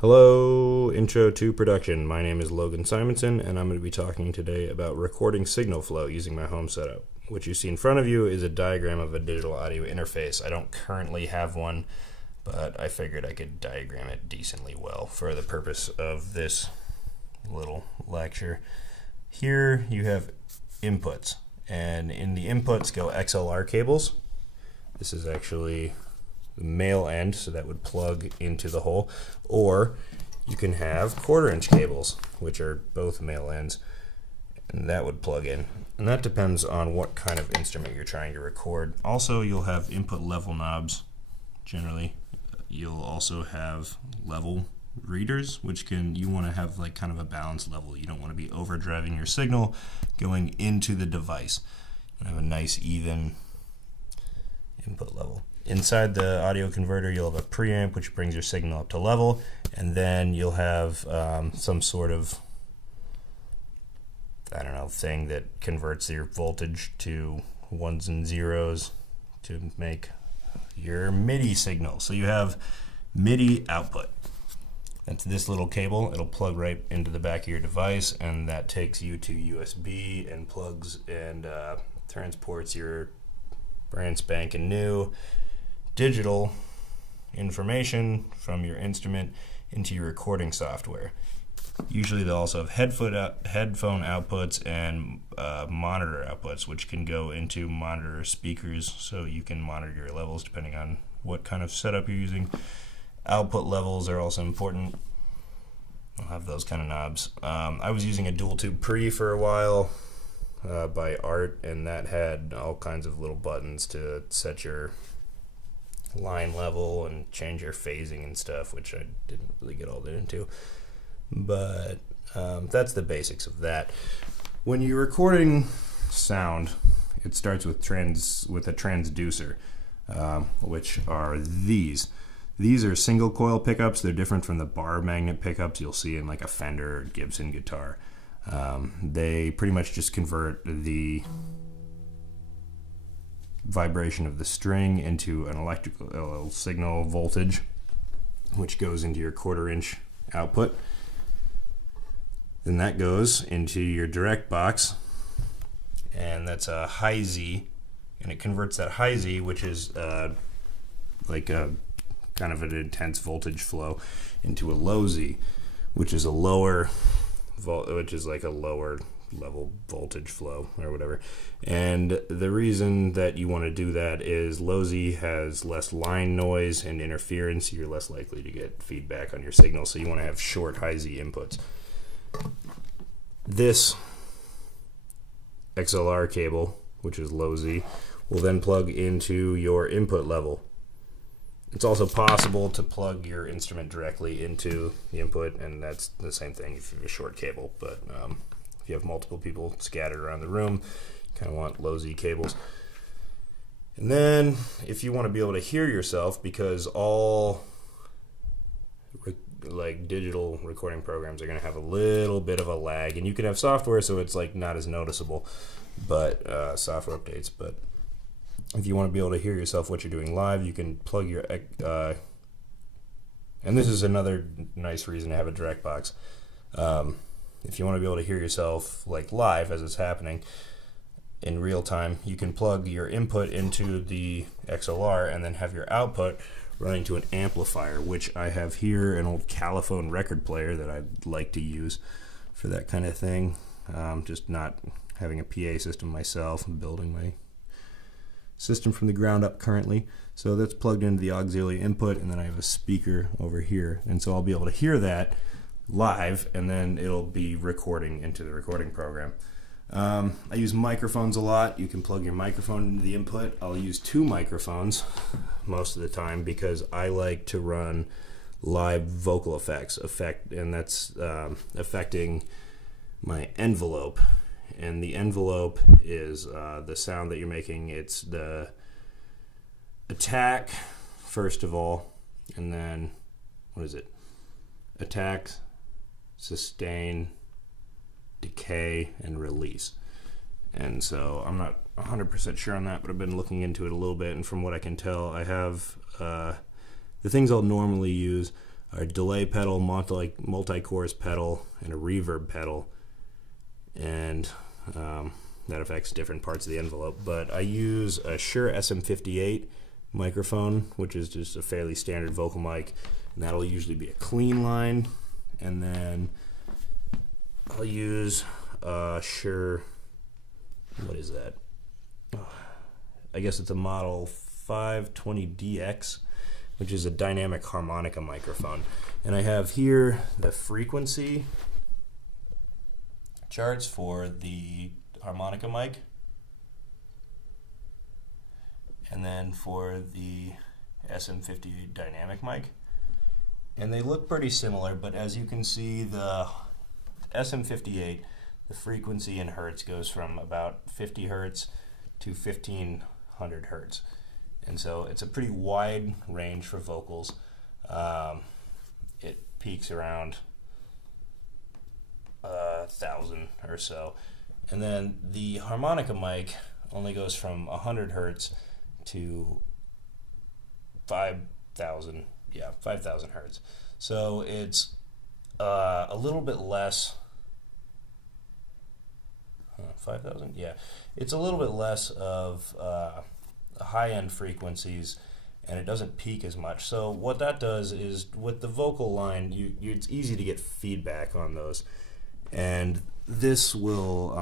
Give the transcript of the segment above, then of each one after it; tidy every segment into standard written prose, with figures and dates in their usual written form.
Hello, Intro to Production. My name is Logan Simonson, and I'm going to be talking today about recording signal flow using my home setup. What you see in front of you is a diagram of a digital audio interface. I don't currently have one, but I figured I could diagram it decently well for the purpose of this little lecture. Here you have inputs, and in the inputs go XLR cables. This is actually the male end, so that would plug into the hole, or you can have 1/4-inch cables, which are both male ends, and that would plug in. And that depends on what kind of instrument you're trying to record. Also, you'll have input level knobs. Generally, you'll also have level readers, which you want to have like kind of a balanced level. You don't want to be overdriving your signal going into the device. You have a nice even input level. Inside the audio converter, you'll have a preamp, which brings your signal up to level, and then you'll have some sort of, I don't know, thing that converts your voltage to ones and zeros to make your MIDI signal. So you have MIDI output. That's this little cable. It'll plug right into the back of your device, and that takes you to USB and plugs and transports your brand spanking new digital information from your instrument into your recording software. Usually they'll also have headphone outputs and monitor outputs, which can go into monitor speakers, so you can monitor your levels depending on what kind of setup you're using. Output levels are also important. I'll have those kind of knobs. I was using a dual tube pre for a while by Art, and that had all kinds of little buttons to set your line level and change your phasing and stuff, which I didn't really get all that into, but that's the basics of that. When you're recording sound, it starts with a transducer, which are these. These are single coil pickups. They're different from the bar magnet pickups you'll see in like a Fender or Gibson guitar. They pretty much just convert the vibration of the string into an electrical signal voltage, which goes into your 1/4-inch output. Then that goes into your direct box, and that's a high Z, and it converts that high Z, which is like a kind of an intense voltage flow, into a low Z, which is like a lower level voltage flow or whatever. And the reason that you want to do that is low Z has less line noise and interference. You're less likely to get feedback on your signal, so you want to have short high Z inputs. This XLR cable, which is low Z, will then plug into your input level. It's also possible to plug your instrument directly into the input, and that's the same thing if you have a short cable, but if you have multiple people scattered around the room, you kind of want low Z cables. And then if you want to be able to hear yourself, because all like digital recording programs are going to have a little bit of a lag, and you can have software so it's like not as noticeable, but software updates. But if you want to be able to hear yourself what you're doing live, you can plug your and this is another nice reason to have a direct box. If you want to be able to hear yourself like live as it's happening in real time, you can plug your input into the XLR and then have your output running to an amplifier, which I have here, an old Caliphone record player that I'd like to use for that kind of thing. Just not having a PA system myself. I'm building my system from the ground up currently. So that's plugged into the auxiliary input, and then I have a speaker over here. And so I'll be able to hear that live, and then it'll be recording into the recording program. I use microphones a lot. You can plug your microphone into the input. I'll use 2 microphones most of the time because I like to run live vocal effects, and that's affecting my envelope. And the envelope is the sound that you're making. It's the attack, first of all, and then, what is it? Attack, sustain, decay, and release. And so I'm not 100% sure on that, but I've been looking into it a little bit, and from what I can tell, I have the things I'll normally use a delay pedal, multi-chorus pedal, and a reverb pedal, and that affects different parts of the envelope. But I use a Shure SM58 microphone, which is just a fairly standard vocal mic, and that'll usually be a clean line. And then I'll use a Shure, what is that? I guess it's a Model 520DX, which is a dynamic harmonica microphone. And I have here the frequency charts for the harmonica mic, and then for the SM58 dynamic mic. And they look pretty similar, but as you can see, the SM58, the frequency in hertz goes from about 50 hertz to 1500 hertz. And so it's a pretty wide range for vocals. It peaks around 1,000 or so. And then the harmonica mic only goes from 100 hertz to 5,000 hertz. So it's a little bit less. 5,000? Yeah. It's a little bit less of high-end frequencies, and it doesn't peak as much. So what that does is, with the vocal line, it's easy to get feedback on those. And this will,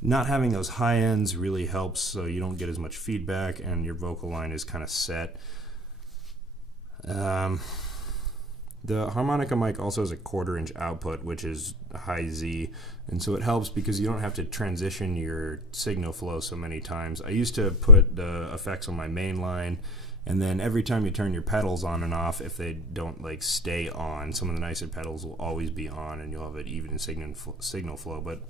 not having those high ends really helps, so you don't get as much feedback, and your vocal line is kind of set. The harmonica mic also has a 1/4 inch output, which is high Z, and so it helps because you don't have to transition your signal flow so many times. I used to put the effects on my main line, and then every time you turn your pedals on and off, if they don't like stay on, some of the nicer pedals will always be on, and you'll have an even signal flow. But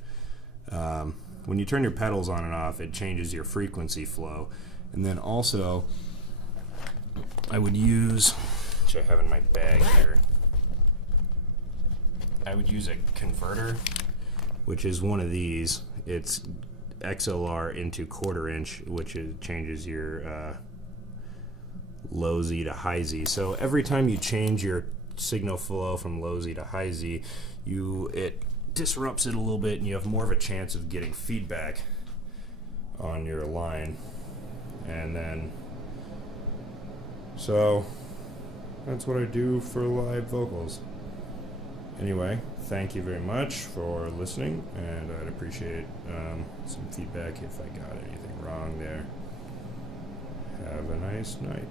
when you turn your pedals on and off, it changes your frequency flow. And then also, I would use, which I have in my bag here, I would use a converter, which is one of these. It's XLR into 1/4 inch, which changes your low Z to high Z. So every time you change your signal flow from low Z to high Z, it disrupts it a little bit, and you have more of a chance of getting feedback on your line. And then, so that's what I do for live vocals. Anyway, thank you very much for listening, and I'd appreciate some feedback if I got anything wrong there. Have a nice night.